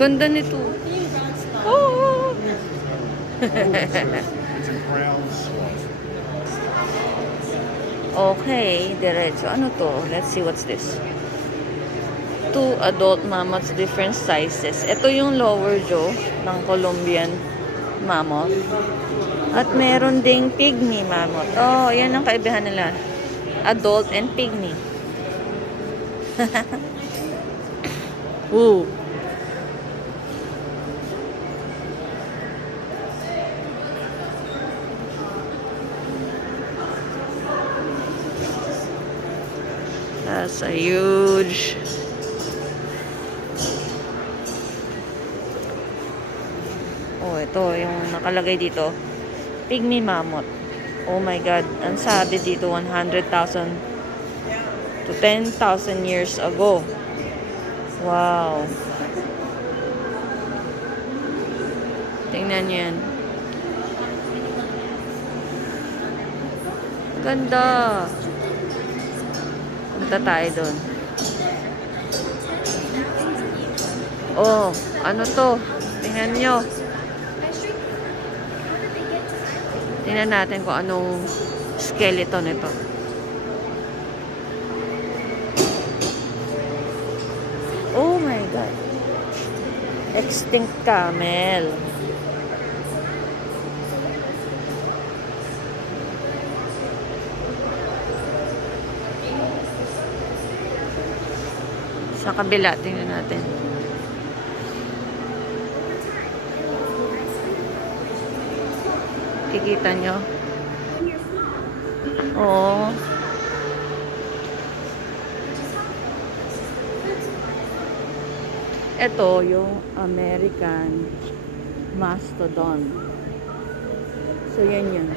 Ganda nito. Oh! Okay, diretso. Ano to? Let's see what's this. 2 adult mammoths, different sizes. Ito yung lower jaw ng Colombian mammoth. At meron ding pygmy mammoth. Oh, yan ang kaibahan nila. Adult and pygmy. Ooh. That's a huge... Oh, ito yung nakalagay dito. Pygmy mammoth. Oh my God. Ang sabi dito, 100,000 to 10,000 years ago. Wow. Tingnan yan. Ganda. Punta tayo doon. Oh, ano to? Tingnan nyo. Tingnan natin kung anong skeleton ito. Oh my God. Extinct camel. Sa kabila, tingnan natin. Kikita nyo? Oo. Ito yung American Mastodon. So, yan yun.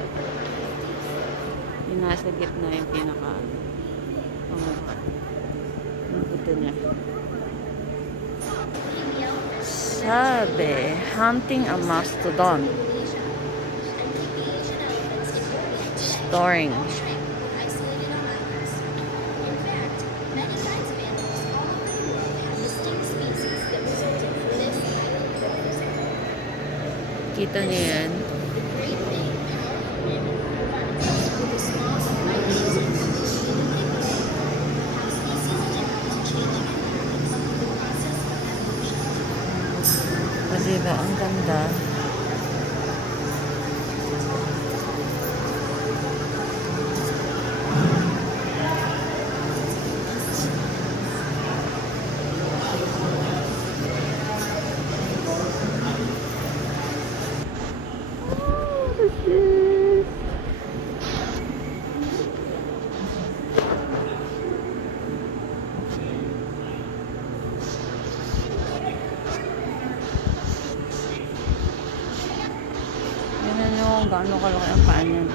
Yung nasa gitna yung pinaka yung ito niya. Sabi, hunting a mastodon. Storing. Kita niyo yan? O diba, ang ganda. Yan yung gaano kalaki ang paa niyan.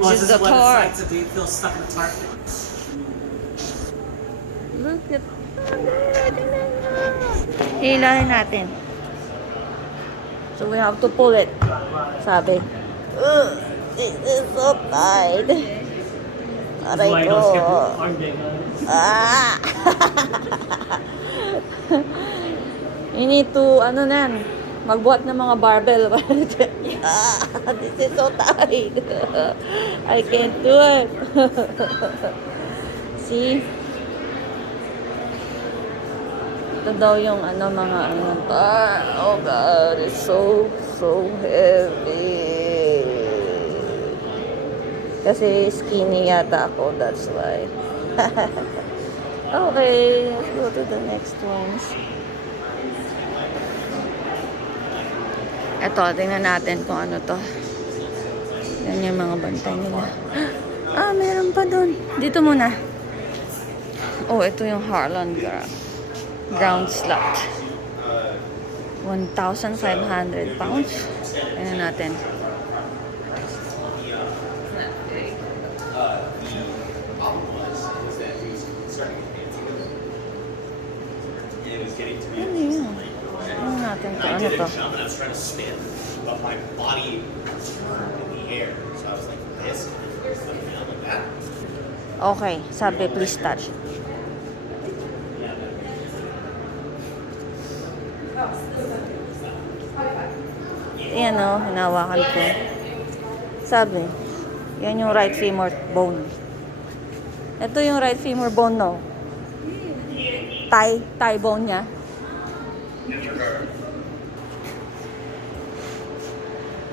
This is the tar. Like to do. You feel stuck in the tar. Look at... Hilahin natin. So we have to pull it. Sabi. This is so tight. Aray Why ko. don't you have arm big on? Ah! You need to, ano nan, magbuhat ng mga barbell. Ah, this is so tight. I can't do it. See? Ito daw yung ano, mga ano. Oh God, it's so heavy. Kasi skinny yata ako, that's why. Okay, let's go to the next ones. Eto, tingnan natin kung ano to. Yan yung mga bantay nila. Ah, meron pa dun. Dito muna. Oh, ito yung Harlan ground slot. 1,500 pounds. Tingnan natin. Ano yun? Tingnan natin kung Ano did to? a jump and I was trying to spin, but my body turned in the air. So I was like this, down like that. Okay, sabi, please touch. Yan o, hinawakan ko. Sabi, yan yung right femur bone. Ito yung right femur bone, no? Thigh bone niya.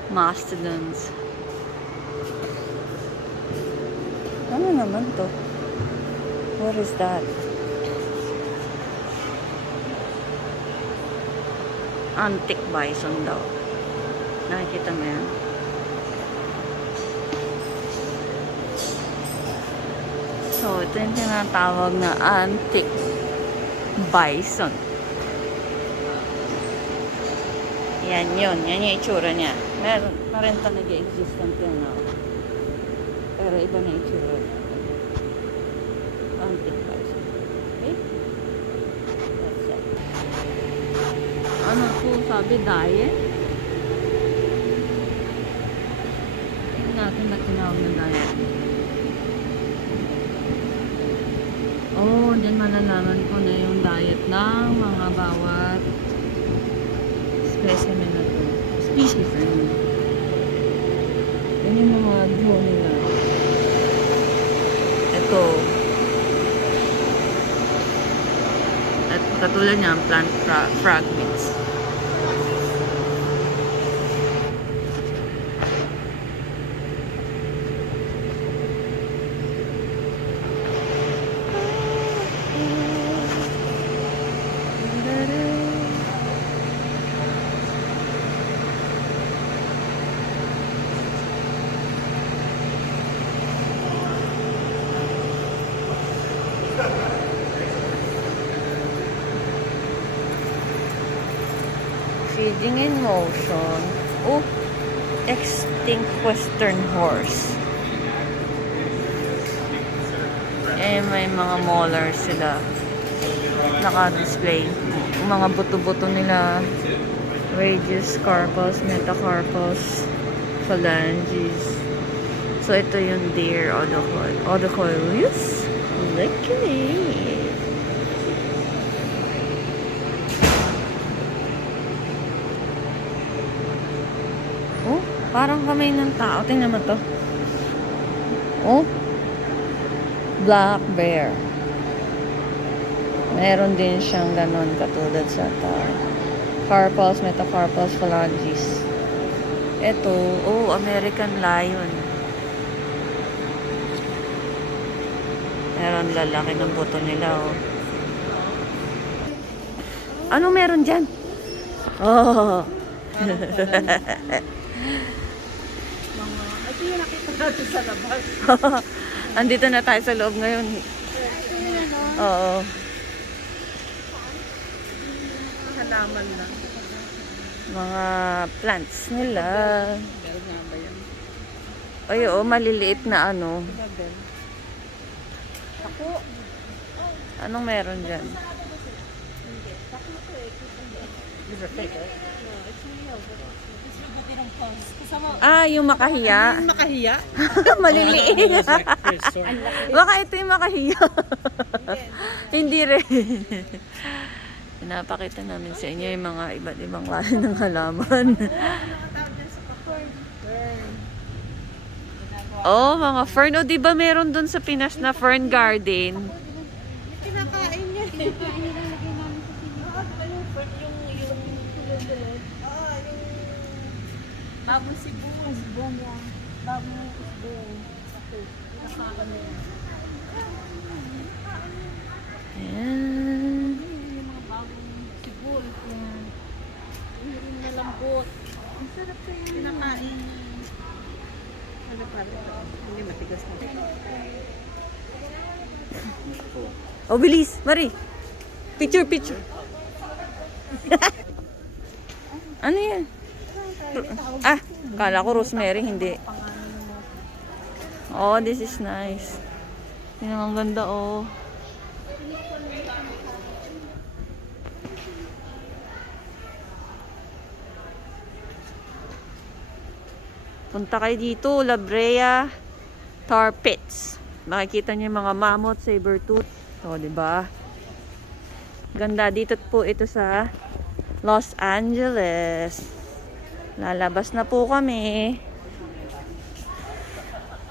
Mastodons. Ano naman to? What is that? Antique bison daw. Nakikita mo yan? So, ito yung tinatawag na antique bison. Yan yun. Yan yung itsura niya. Meron pa rin ito nag-exist until now. Pero iba na itsura. Antique bison. Okay? That's it. Ano po sabi? Diet? Tingnan natin na tinawag na diet. Oh, dyan malalaman ko na yung diet ng mga bawat specimen na to. Species, I mean. Yan yung mga draw nila. Ito. At katulad niya, plant fragments. Feeding in motion. Oh, extinct western horse. Eh, may mga molars sila. Naka-display. Yung mga buto-buto nila. Radius, carpus, metacarpus, phalanges. So, ito yung deer, odocoileus. Look at it. Oh, parang kamay ng tao. Tingnan mo to. Oh, black bear. Meron din siyang ganon katulad sa tao. Carpals, metacarpals, phalanges. Ito, oh, American lion. Meron lalaki ng buto nila, oh. Ano meron dyan? Oh. Ito yung nakita natin sa labas. Andito na tayo sa loob ngayon. Oo. Halaman lang. Mga plants nila. Meron nga ba yan? Ay, oo, maliliit na ano. Mabel. Ako. Anong meron dyan? Is it fake, right? Ah, yung makahiya. Makahiya? Maliliit. Baka ito yung makahiya. Hindi rin. Pinapakita namin sa inyo yung mga iba't ibang klase ng halaman. Oh, mga fern. O, di ba meron dun sa Pinas na fern garden? Kinakain niya. Kinakain niya lang lagay namin sa babong sibuyas, bongo, babong isbo, ako, kinakain niya. Ayan. Yung mga bagong sibuyas, yung na lambot. Ang sarap kayo. Kinakain. Ano pa rin? Hindi matigas na. Oh, bilis. Mari. Picture, picture. Ano yan? Ah, kala ko rosemary. Hindi. Oh, this is nice. Yan ang ganda, oh. Punta kayo dito, La Brea Tar Pits. Makikita niyo yung mga mammoth, saber-tooth. O, diba? Ganda dito po ito sa Los Angeles. Lalabas na po kami.